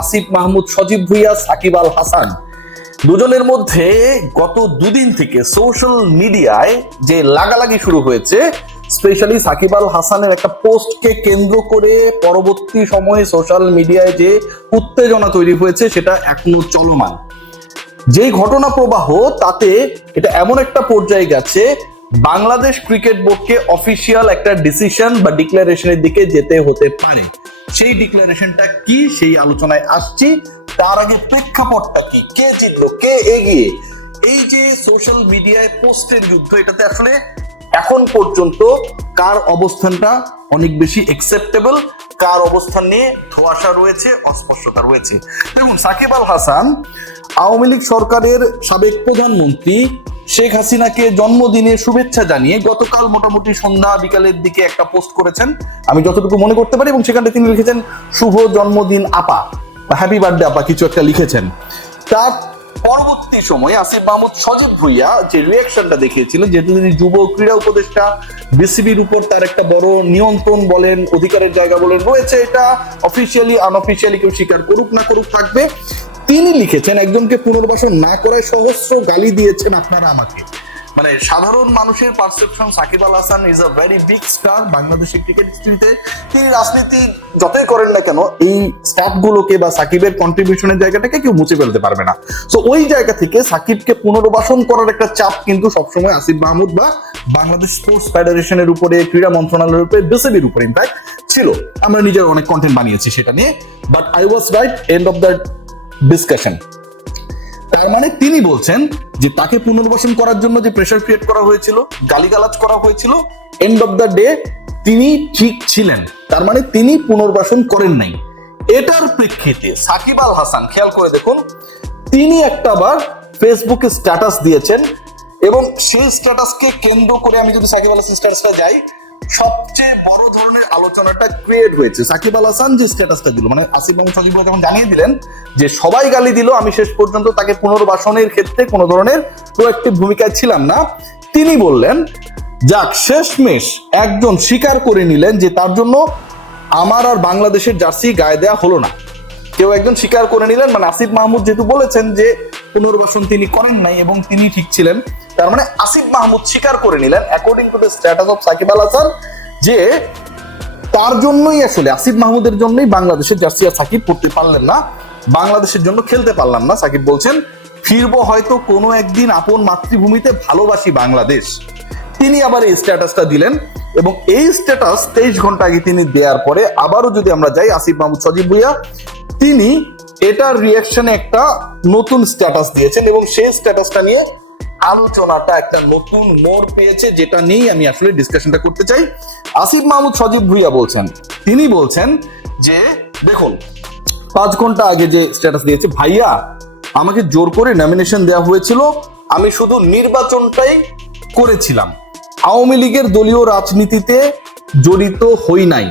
আসিফ মাহমুদ, সজীব ভুঁইয়া, সাকিব আল হাসান দুজনের মধ্যে গত দুদিন থেকে সোশ্যাল মিডিয়ায় যে লাগালাগি শুরু হয়েছে, স্পেশালি সাকিব আল হাসানের একটা পোস্টকে কেন্দ্র করে পরবর্তী সময়ে সোশ্যাল মিডিয়ায় যে উত্তেজনা তৈরি হয়েছে সেটা এখনো চলমান। যেই ঘটনা প্রবাহ তাতে এটা এমন একটা পর্যায়ে গেছে, বাংলাদেশ ক্রিকেট বোর্ডকে অফিসিয়াল একটা ডিসিশন বা ডিক্লারেশনের দিকে যেতে হতে পারে। সেই ডিক্লারেশনটা কি, সেই আলোচনায় আসছি। তার আগে প্রেক্ষাপটটা কি, কে জিতলো, কে এগিয়ে, এই যে সোশ্যাল মিডিয়ায় পোস্টের যুদ্ধ, এটাতে আসলে এখন পর্যন্ত কার অবস্থানটা অনেক বেশি একসেপ্টেবল, কার অবস্থান নিয়ে ধোঁয়াশা রয়েছে, অস্পষ্টতা রয়েছে। দেখুন, সাকিব আল হাসান আওয়ামী লীগ সরকারের সাবেক প্রধানমন্ত্রী শেখ হাসিনাকে জন্মদিনে শুভেচ্ছা জানিয়ে গতকাল মোটামুটি সন্ধ্যা বিকালের দিকে একটা পোস্ট করেছেন, আমি যতটুকু মনে করতে পারি, এবং সেখানে তিনি লিখেছেন শুভ জন্মদিন আপা বা হ্যাপি বার্থডে আপা, কিছু একটা লিখেছেন। তার পরবর্তী সময়ে আসিফ মাহমুদ, সজীব ভুঁইয়া যে রিয়াকশনটা দেখিয়েছিলেন, যেহেতু তিনি যুব ক্রীড়া উপদেষ্টা, বিসিবির উপর তার একটা বড় নিয়ন্ত্রণ বলেন, অধিকারের জায়গা বলেন রয়েছে, এটা অফিসিয়ালি আনঅফিসিয়ালি কেউ স্বীকার করুক না করুক থাকবে। তিনি লিখেছেন একজনকে পুনর্বাসন না করায় সহস্র গালি দিয়েছেন আপনারা আমাকে। মানে সাধারণ মানুষের perception Shakib Al Hasan is a very big star বাংলাদেশের ক্রিকেট হিস্ট্রিতে। তিনি রাজনীতি যতই করেন না কেন, এই স্টাফ গুলোকে বা সাকিবের কন্ট্রিবিউশনের জায়গাটাকে কেউ মুছে ফেলতে পারবে না। সো ওই জায়গা থেকে সাকিবকে পুনর্বাসন করার একটা চাপ কিন্তু সবসময় আসিফ মাহমুদ বা বাংলাদেশ স্পোর্টস ফেডারেশনের উপরে, ক্রীড়া মন্ত্রণালয়ের উপরে, বিসিবির উপরে ইনফ্যাক্ট ছিল। আমরা নিজের অনেক কন্টেন্ট বানিয়েছি সেটা নিয়ে, but I was right end of the discussion. তার মানে তিনি বলছেন যে তাকে পুনর্বাসন করার জন্য যে প্রেসার ক্রিয়েট করা হয়েছিল, গালিগালাজ করা হয়েছিল, এন্ড অফ দ্য ডে তিনি ঠিক ছিলেন, তার মানে তিনি পুনর্বাসন করেন নাই। এটার প্রেক্ষিতে সাকিব আল হাসান, খেয়াল করে দেখুন, তিনি একটাবার ফেসবুকে স্ট্যাটাস দিয়েছেন, এবং সেই স্ট্যাটাসকে কেন্দ্র করে আমি যদি সাকিব আল হাসান স্ট্যাটাসটা যাই, সবচেয়ে বড় ধরনের আলোচনাটা ক্রিয়েট হয়েছে। সাকিব আল হাসান যে স্ট্যাটাসটা দিল, মানে আসিফ মাহমুদ সজীব যখন জানিয়ে দিলেন যে সবাই গালি দিল, আমি শেষ পর্যন্ত তাকে পুনর্বাসনের ক্ষেত্রে কোনো ধরনের প্রোঅ্যাক্টিভ ভূমিকায় ছিলাম না, তিনি বললেন যাক শেষমেশ একজন স্বীকার করে নিলেন যে তার জন্য আমার আর বাংলাদেশের জার্সি গায়ে দেয়া হলো না। কেউ একজন স্বীকার করে নিলেন, মানে আসিফ মাহমুদ যেহেতু বলেছেন যে পুনর্বাসন তিনি করেন নাই এবং তিনি ঠিক ছিলেন, তার মানে আসিফ মাহমুদ স্বীকার করে নিলেন according to the status of Shakib Al Hasan যে তার জন্যই, আসলে আসিফ মাহমুদের জন্যই বাংলাদেশের জার্সি আর সাকিব পড়তে পারলেন না, বাংলাদেশের জন্য খেলতে পারলাম না। সাকিব বলছেন ফিরবো হয়তো কোনো একদিন আপন মাতৃভূমিতে, ভালোবাসি বাংলাদেশ। তিনি আবার এই স্ট্যাটাসটা দিলেন, এবং এই স্ট্যাটাস 23 ঘন্টা আগে তিনি দেওয়ার পরে আবারও যদি আমরা যাই, আসিফ মাহমুদ সজীব ভুঁইয়া তিনি এটার রিয়াকশনে একটা নতুন স্ট্যাটাস দিয়েছেন, এবং সেই স্ট্যাটাসটা নিয়ে আলোচনাটা একটা নতুন মোড় পেয়েছে, যেটা নিয়েই আমি আসলে ডিসকাশনটা করতে চাই। আসিফ মাহমুদ সজীব ভুঁইয়া বলছেন, তিনি বলছেন যে দেখুন 5 ঘন্টা আগে যে স্ট্যাটাস দিয়েছে, ভাইয়া আমাকে জোর করে নমিনেশন দেওয়া হয়েছিল, আমি শুধু নির্বাচনটাই করেছিলাম, আওয়ামী লীগের দলীয় রাজনীতিতে জড়িত হই নাই।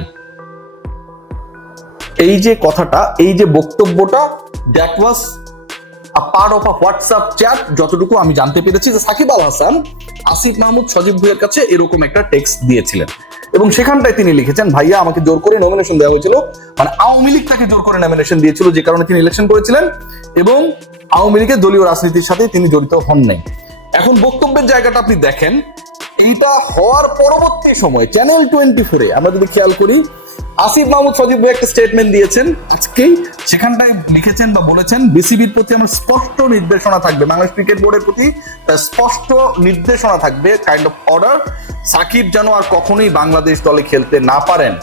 এই যে কথাটা, এই যে বক্তব্যটা, that was a part of a WhatsApp chat, যতটুকু আমি জানতে পেরেছি যে সাকিব আল হাসান আসিফ মাহমুদ সজীব ভুঁইয়ার কাছে এরকম একটা টেক্সট দিয়েছিলেন, এবং সেখানটায় তিনি লিখেছেন ভাইয়া আমাকে জোর করে নমিনেশন দেওয়া হয়েছিল, মানে আওয়ামী লীগ তাকে জোর করে নমিনেশন দিয়েছিল, যে কারণে তিনি ইলেকশন করেছিলেন, এবং আওয়ামী লীগের দলীয় রাজনীতির সাথে তিনি জড়িত হন নাই। এখন বক্তব্যের জায়গাটা আপনি দেখেন, এইটা হওয়ার পরবর্তী সময় চ্যানেল 24-এ আমরা যদি খেয়াল করি, আসিফ মাহমুদ সজীব ভাই একটা স্টেটমেন্ট দিয়েছেন আজকেই, সেখানটায় লিখেছেন বা বলেছেন বিসিবির প্রতি আমার স্পষ্ট নির্দেশনা থাকবে, বাংলাদেশ ক্রিকেট বোর্ডের প্রতি তার স্পষ্ট নির্দেশনা থাকবে, কাইন্ড অফ অর্ডার, সাকিব যেন আর কখনোই বাংলাদেশ দলে খেলতে না পারেন।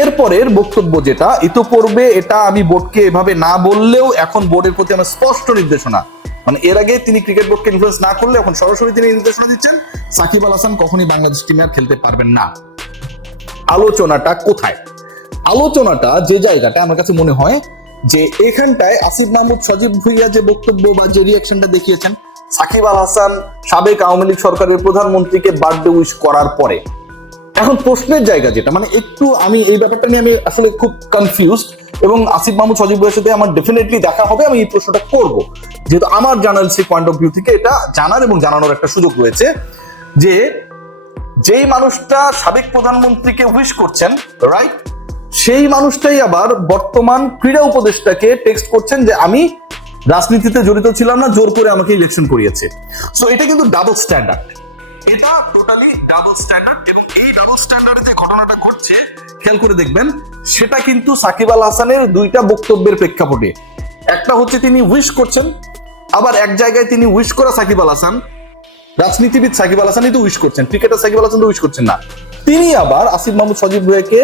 এরপরের বক্তব্য যেটা ইতোপূর্বে, এটা আমি বোর্ডকে এভাবে না বললেও এখন বোর্ডের প্রতি আমার স্পষ্ট নির্দেশনা, মানে এর আগে তিনি ক্রিকেট বোর্ডকে ইনফ্লুয়েন্স না করলে এখন সরাসরি তিনি নির্দেশনা দিচ্ছেন সাকিব আল হাসান কখনোই বাংলাদেশ টিমে আর খেলতে পারবেন না। আলোচনাটা কোথায়? আলোচনাটা যে জায়গাটা আমার কাছে মনে হয় যে এখানটায় আসিফ মাহমুদ সজীব ভুঁইয়া যে বক্তব্য বা যে রিয়াকশনটা দেখিয়েছেন, সাকিব আল হাসান সাবেক আওয়ামী লীগ সরকারের প্রধানমন্ত্রীকে বার্থডে উইশ করার পরে, এখন প্রশ্নের জায়গা যেটা, মানে একটু আমি এই ব্যাপারটা নিয়ে আমি আসলে খুব কনফিউজড, এবং আসিফ মাহমুদ সজীব ভুঁইয়ার সাথে আমার ডেফিনেটলি দেখা হবে, আমি এই প্রশ্নটা করব, যেহেতু আমার জার্নালিস্টিক পয়েন্ট অফ ভিউ থেকে এটা জানার এবং জানানোর একটা সুযোগ রয়েছে, যে যেই মানুষটা সাবেক প্রধানমন্ত্রীকে উইশ করছেন, রাইট, সেই মানুষটাই আবার বর্তমান ক্রীড়া উপদেষ্টাকে টেক্সট করছেন যে আমি রাজনীতিতে জড়িত ছিলাম না, জোর করে আমাকে ইলেকশন করিয়েছে। সো এটা কিন্তু ডাবল স্ট্যান্ডার্ড, এটা টোটালি ডাবল স্ট্যান্ডার্ড। এবং এই ডাবল স্ট্যান্ডার্ডে যে ঘটনাটা ঘটছে খেয়াল করে দেখবেন, সেটা কিন্তু সাকিব আল হাসানের দুইটা বক্তব্যের প্রেক্ষাপটে। একটা হচ্ছে তিনি উইশ করছেন, আবার এক জায়গায় তিনি উইশ করা সাকিব আল হাসান, রাজনীতিবিদ সাকিব আল হাসানই তো উইশ করছেন, ক্রিকেটার সাকিব আল হাসান তো উইশ করছেন না। তিনি আবার আসিফ মাহমুদ সজীব ভুঁইয়াকে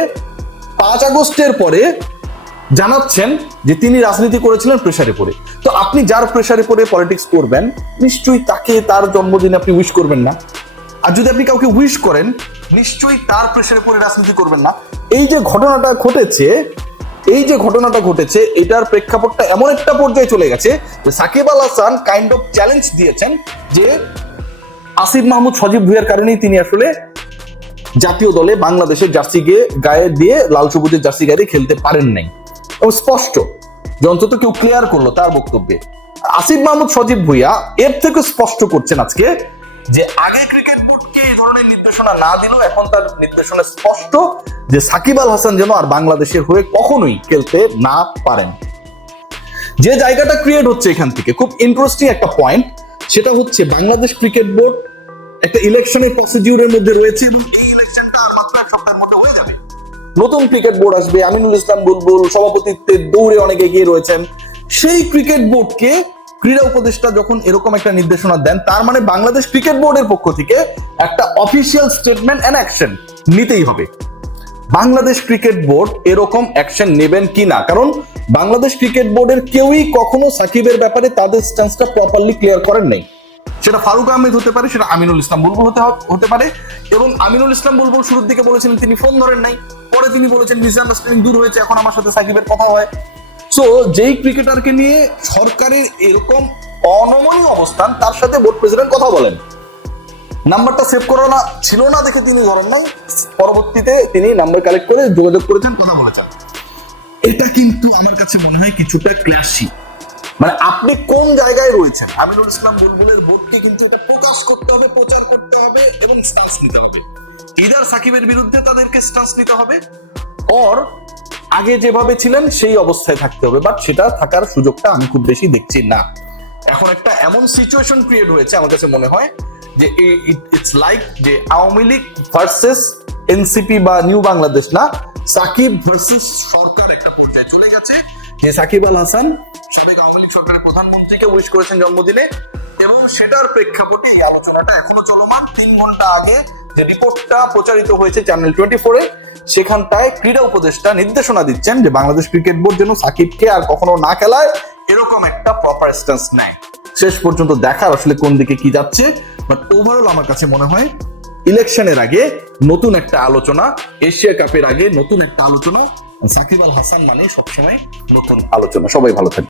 5 আগস্টের পরে জানাচ্ছেন যে তিনি রাজনীতি করেছিলেন প্রেসারে পড়ে। তো আপনি যার প্রেসারে পড়ে পলিটিক্স করবেন, নিশ্চয়ই তাকে তার জন্মদিনে আপনি উইশ করবেন না। আর যদি আপনি কাউকে উইশ করেন, নিশ্চয়ই তার প্রেসারে পড়ে রাজনীতি করবেন না। এই যে ঘটনাটা ঘটেছে, এটার প্রেক্ষাপটটা এমন একটা পর্যায়ে চলে গেছে যে Shakib Al Hasan kind of challenge দিয়েছেন যে আসিফ মাহমুদ সজীব ভুঁইয়ার কারণেই তিনি আসলে জাতীয় দলে বাংলাদেশের জার্সি গায়ে দিয়ে, লাল সবুজের জার্সি গায়ে দিয়ে খেলতে পারেন নাই। স্পষ্ট যে অন্তত কেউ ক্লিয়ার করলো তার বক্তব্যে। আসিফ মাহমুদ সজীব ভুঁইয়া এর থেকে স্পষ্ট করছেন আজকে যে আগে ক্রিকেট বোর্ডকে এই ধরনের নির্দেশনা না দিলেও এখন তার নির্দেশনা স্পষ্ট যে সাকিব আল হাসান যেন আর বাংলাদেশের হয়ে কখনোই খেলতে না পারেন। যে জায়গাটা ক্রিয়েট হচ্ছে এখান থেকে খুব ইন্টারেস্টিং একটা পয়েন্ট, সেটা হচ্ছে বাংলাদেশ ক্রিকেট বোর্ড একটা ইলেকশনের প্রসিডিউরের মধ্যে রয়েছে এবং এই ইলেকশনটা আর মাত্র 1 সপ্তাহের মধ্যে হয়ে যাবে। নতুন ক্রিকেট বোর্ড আসবে, আমিনুল ইসলাম বুলবুল সভাপতিত্বের দৌড়ে অনেক এগিয়ে রয়েছেন। সেই ক্রিকেট বোর্ডকে ক্রীড়া উপদেষ্টা যখন এরকম একটা নির্দেশনা দেন, তার মানে বাংলাদেশ ক্রিকেট বোর্ডের পক্ষ থেকে একটা অফিসিয়াল স্টেটমেন্ট এন্ড অ্যাকশন নিতেই হবে। বাংলাদেশ ক্রিকেট বোর্ড এরকম অ্যাকশন নেবেন কিনা, কারণ বাংলাদেশ ক্রিকেট বোর্ডের কেউই কখনো সাকিবের ব্যাপারে তাদের স্ট্যান্সটা প্রপারলি ক্লিয়ার করেন নাই। সেটা ফারুক আহমেদ হতে পারে, সেটা আমিনুল ইসলাম বুলবুল হতে পারে। এবং আমিনুল ইসলাম বুলবুল শুরুর দিকে বলেছিলেন তিনি ফোন ধরেন নাই, পরে তিনি বলেছেন মিসআন্ডারস্ট্যান্ডিং দূর হয়েছে, এখন আমার সাথে সাকিবের কথা হয়। সো যেই ক্রিকেটারকে নিয়ে সরকারের এরকম অনমনীয় অবস্থান, তার সাথে বোর্ড প্রেসিডেন্ট কথা বলেন, নাম্বারটা সেভ করা না ছিল না দেখে তিনি ধরেন নাই, পরবর্তীতে তিনি নাম্বার কালেক্ট করে যোগাযোগ করেছেন, কথা বলেছেন। এটা কিন্তু আমার কাছে মনে হয় কিছুটা ক্ল্যাশি। মানে আপনি কোন জায়গায় রয়েছেন, আমিনুল ইসলাম বুলবুলের বোর্ডকে কিন্তু এটা প্রকাশ করতে হবে, প্রচার করতে হবে এবং স্ট্যান্স নিতে হবে। ইদার সাকিবের বিরুদ্ধে তাদেরকে স্ট্যান্স নিতে হবে, অর আগে যেভাবে ছিলেন সেই অবস্থায় থাকতে হবে। বাট সেটা থাকার সুযোগটা আমি খুব বেশি দেখছি না। এখন একটা এমন সিচুয়েশন ক্রিয়েট হয়েছে আমার কাছে মনে হয় যে ইটস লাইক যে আওয়ামী লীগ ভার্সেস এনসিপি বা নিউ বাংলাদেশ না, সাকিব ভার্সেস সরকার একটা পর্যায়ে চলে গেছে। যে সাকিব আল হাসান সাবেক আওয়ামী লীগ সরকারের প্রধানমন্ত্রীকে উইশ করেছেন জন্মদিনে, এবং সেটার প্রেক্ষাপটে এই আলোচনাটা এখনো চলমান। 3 ঘন্টা আগে যে রিপোর্টটা প্রচারিত হয়েছে চ্যানেল 24-এ, সেখানটায় ক্রীড়া উপদেষ্টা নির্দেশনা দিচ্ছেন যে বাংলাদেশ ক্রিকেট বোর্ড যেন সাকিবকে আর কখনো না খেলায়, এরকম একটা প্রপার স্ট্যান্স নেয়। শেষ পর্যন্ত দেখার আসলে কোন দিকে কি যাচ্ছে। বাট ওভারঅল আমার কাছে মনে হয় ইলেকশনের আগে নতুন একটা আলোচনা, এশিয়া কাপের আগে নতুন একটা আলোচনা, সাকিব আল হাসান মানে সবসময় নতুন আলোচনা। সবাই ভালো থাকবে।